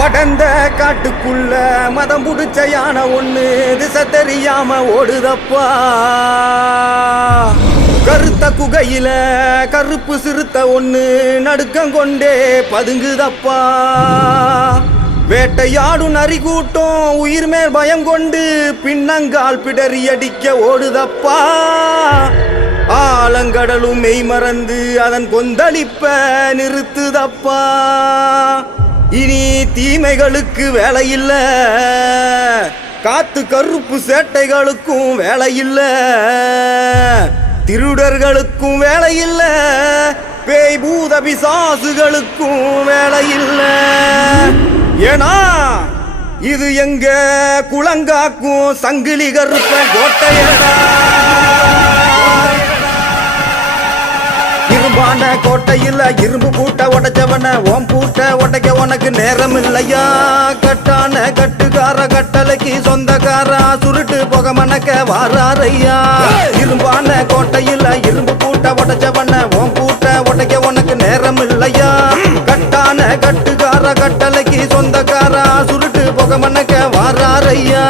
படந்த காட்டுக்குள்ள மதம் புடிச்ச யானை ஒண்ணு திசை தெரியாம ஓடுதப்பா. கருத்த குகையில கருப்பு சிறுத்த ஒண்ணு நடுக்கம் கொண்டே பதுங்குதப்பா. வேட்டையாடும் நரி கூட்டம் உயிர் மேல் பயம் கொண்டு பின்னங்கால் பிடறி அடிக்க ஓடுதப்பா. ஆலங்கடலும் மெய் மறந்து அதன் கொந்தளிப்ப நிறுத்துதப்பா. இனி தீமைகளுக்கு வேலை இல்ல, காத்து கருப்பு சேட்டைகளுக்கும் வேலை இல்ல, திருடர்களுக்கும் வேலை இல்ல, பேய் பூத பிசாசுகளுக்கும் வேலை இல்ல. ஏனா இது எங்க குளங்காக்கும் சங்கிலி கருப்ப கோட்டையடா. இரும்பான கோட்டையில் இரும்பு பூட்ட உடைச்சவன ஓம் பூட்ட உடைக்க உனக்கு நேரம் இல்லையா. கட்டான கட்டுக்கார கட்டளைக்கு சொந்தக்காரா சுருட்டு போக மணக்க வாராரையா. இரும்பான கோட்டையில் இரும்பு பூட்ட உடைச்சவன ஓம் பூட்ட உடைக்க உனக்கு நேரம் இல்லையா. கட்டான கட்டுக்கார கட்டளைக்கு சொந்தக்காரா சுருட்டு போக மணக்க வாராரையா.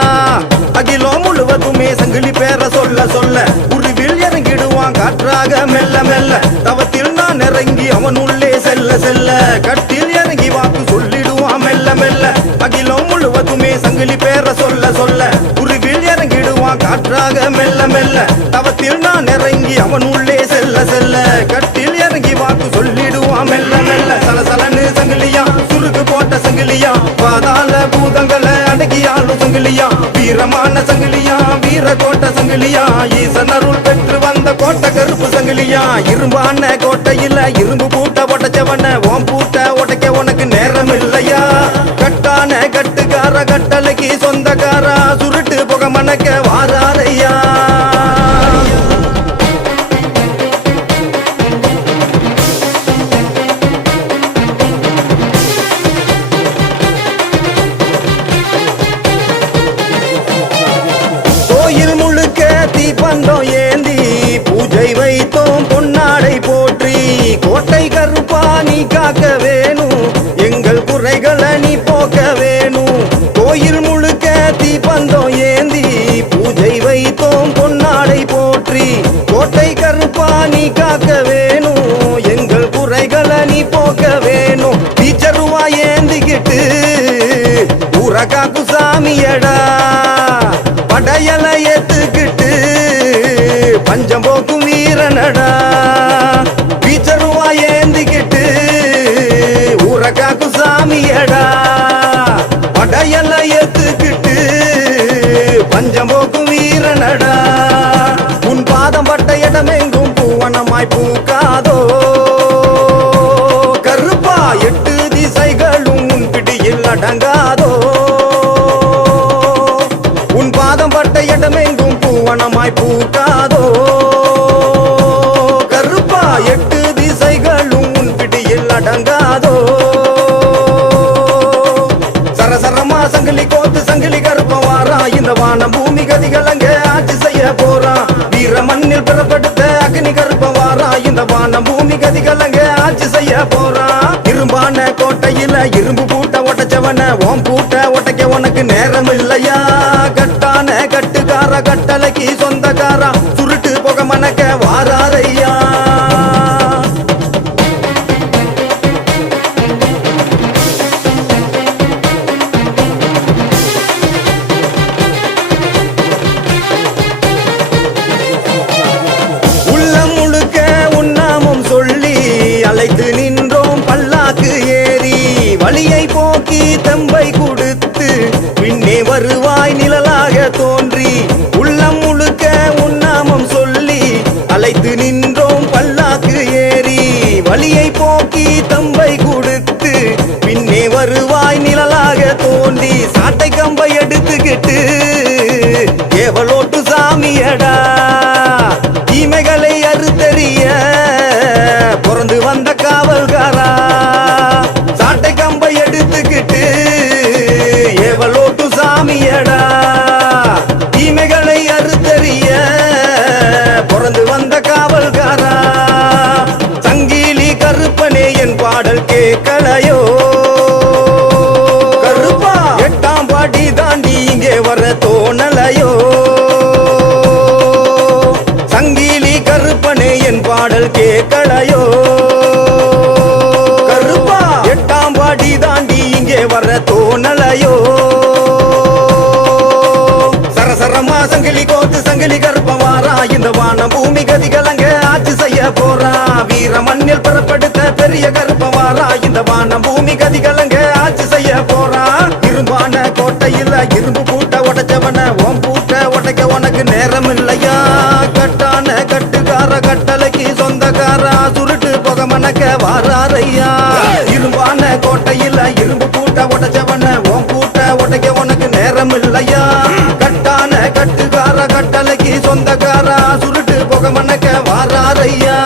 அகிலம் முழுவதுமே சங்கிலி பேர சொல்ல சொல்ல உருவில் இறங்கிடுவான் காற்றாக மெல்ல மெல்ல. தவத்தில் நான் இறங்கி அவன் உள்ளே செல்ல செல்ல கட்டில் இறங்கி வாக்கு சொல்லிடுவான் மெல்ல மெல்ல. அகிலம் முழுவதுமே சங்கிலி பேர சொல்ல சொல்ல உருவில் இறங்கிடுவான் காற்றாக மெல்ல மெல்ல. தவத்தில் நான் இறங்கி அவன் உள்ளே செல்ல செல்ல கட்டில் இறங்கி வாக்கு சொல்லிடுவான் மெல்ல மெல்ல. சலசலன்னு சங்கிலியா சுருக்கு போட்ட சங்கிலியா, பாதாள பூதங்களை அடக்கியாலும் சங்கிலியா, வீரமான சங்கிலியா வீர கோட்ட சங்கிலியா, ஈசன் அருள் பெற்று வந்த கோட்டை கருப்பு சங்கிலியா. இரும்பான கோட்டையில இரும்பு பூட்ட உடைச்சவன ஓம் பூட்ட உடைக்க உனக்கு நேரம் இல்லையா. கட்டான கட்டுக்கார கட்டளைக்கு சொந்தக்காரா சுருட்டு புக மணக்க வாராரையா. கோயில் முழுக்க தீப்பந்தம் ஏந்தி பூஜை வைத்தோம் பொன்னாடை போற்றி. கோட்டை கருப்பா நீ காக்க வேணும், எங்கள் குறைகளை நீ போக்க வேணும். கோயில் முழுக்க தீப்பந்தம் ஏந்தி பூஜை வைத்தோம் பொன்னாடை போற்றி. கோட்டை கருப்பா நீ காக்க வேணும், எங்கள் குறைகளை நீ போக்க வேணும். டீச்சருவா ஏந்திக்கிட்டு ஊரகாக்கு சாமியடா, படையல ஏத்துக்கிட்டு பஞ்சம் போக்கும் வீரனடா. பீச்சருவா ஏந்திக்கிட்டு ஊரகாக்கு சாமியடா, படையல ஏத்துக்கிட்டு பஞ்சம் போக்கும் வீரனடா. உன் பாதம் பட்ட இடமெங்கும் பூவனமாய் பூக்காதோ கருப்பா, எட்டு திசைகளும் உன் பிடியில் அடங்காதோ. உன் பாதம் பட்ட இடமெங்கும் பூவனமாய் பூக்காதோ கருப்பா, எட்டு திசைகளும் உன் பிடியில் அடங்காதோ. சரசரமா சங்கிலி கோத்து சங்கிலி கருப்ப வாரா, இந்த வானம் பூமி கதிகள் அங்க ஆட்சி செய்ய போறான். வீர மண்ணில் பிறப்படுத்த அக்னி கருப்ப வாரா, இந்த வானம் பூமி கதிகள் அங்க ஆட்சி செய்ய போறான். இரும்பான கோட்டையில இரும்பு பூட்ட உடைச்சவன ஓம் பூட்ட உடைக்க உனக்கு நேரம் இல்லையா. கட்டான கட்டுக்கார கட்டளைக்கு சொந்தக்காரா சுருட்டு புக மணக்க வாராரையா. உள்ளம் முழுக்க உன்னாமம் சொல்லி அழைத்து நின்றோம் பல்லாக்கு ஏறி. வழியை போக்கி தம்பை கொடுத்து பின்னே வருவாய் நிழலாக தோன்றி. உள்ளம் முழுக்க உன்னாமம் சொல்லி அழைத்து நின்றோம் பல்லாக்கு ஏறி. வழியை போக்கி தம்பை கொடுத்து பின்னே வருவாய் நிழலாக தோன்றி. சாட்டை கம்பை எடுத்துக்கிட்டு ஏவலோட்டு சாமியடா, தீமைகளை அறுத்தறிய பிறந்து வந்த காவல்காரா. சாட்டை கம்பை எடுத்துக்கிட்டு ஏவலோட்டு சாமியடா, தீமைகளை அறுத்தறிய பிறந்து வந்த காவல்காரா. சங்கிலி கருப்பனே என் பாடல் கேட்கலையோ குரல் கேட்கலையோ கருப்பா எட்டாம் பாடி தாண்டி இங்கே வர தோணலையோ சரசரமா சங்கிலி கோத்து சங்கிலி கருப்பவாரா இந்த வானம் பூமி கதிகலங்க ஆட்சி செய்ய போறா வீர மண்ணில் பெறப்படுத்த பெரிய கருப்பவாரா இந்த வானம் பூமி கதிகலங்க ஆட்சி செய்ய போறா இரும்பான கோட்டையில இரும்பு பூட்ட உடைச்சவன ஓம் பூட்ட உடைக்க உனக்கு நேரம் இல்லையா கட்டான கட்டுக்கார கட்டளைக்கு சொந்தக்காரா சுருட்டு புக மணக்க வாராரையா இரும்பான கோட்டையில இரும்பு பூட்ட உடைச்சவன ஓம் பூட்ட உடைக்க உனக்கு நேரம் இல்லையா கட்டான கட்டுக்கார கட்டளைக்கு சொந்தக்காரா சுருட்டு புக மணக்க வாராரையா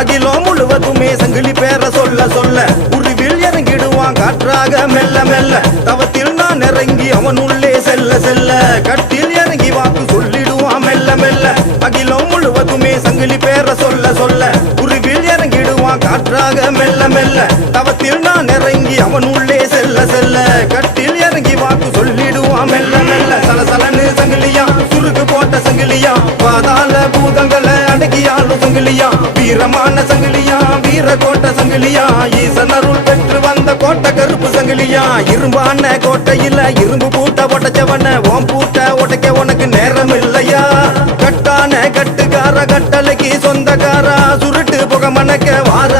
அகிலம் முழுவதுமே சங்கிலி பேர சொல்ல சொல்ல உருவில் இறங்கிடுவான் காற்றாக மெல்ல மெல்ல தவத்தில் நான் இறங்கி அவன் உள்ளே செல்ல செல்ல கட்டில் இறங்கி வாக்கு சொல்லிடுவான் மெல்ல மெல்ல அகிலம் முழுவதுமே சங்கிலி பேர சொல்ல சொல்ல உருவில் இறங்கிடுவான் காற்றாக மெல்ல மெல்ல தவத்தில் நான் இறங்கி அவன் உள்ளே செல்ல செல்ல கட்டில் இறங்கி வாக்கு சொல்லிடுவான் மெல்ல மெல்ல சலசலன்னு சங்கிலியா சுருக்கு போட்ட சங்கிலியா பாதாள பூதங்களை அடக்கியாலும் சங்கிலியா வீரமான சங்கிலியா வீர கோட்ட சங்கிலியா ஈசனருள் பெற்று வந்த கோட்டை கருப்பு சங்கிலியா இரும்பான கோட்டையில இரும்பு பூட்ட உடைச்சவன ஓம் பூட்ட உடைக்க உனக்கு நேரம் இல்லையா கட்டான கட்டுக்கார கட்டளைக்கு சொந்தக்காரா சுருட்டு புக மணக்க வார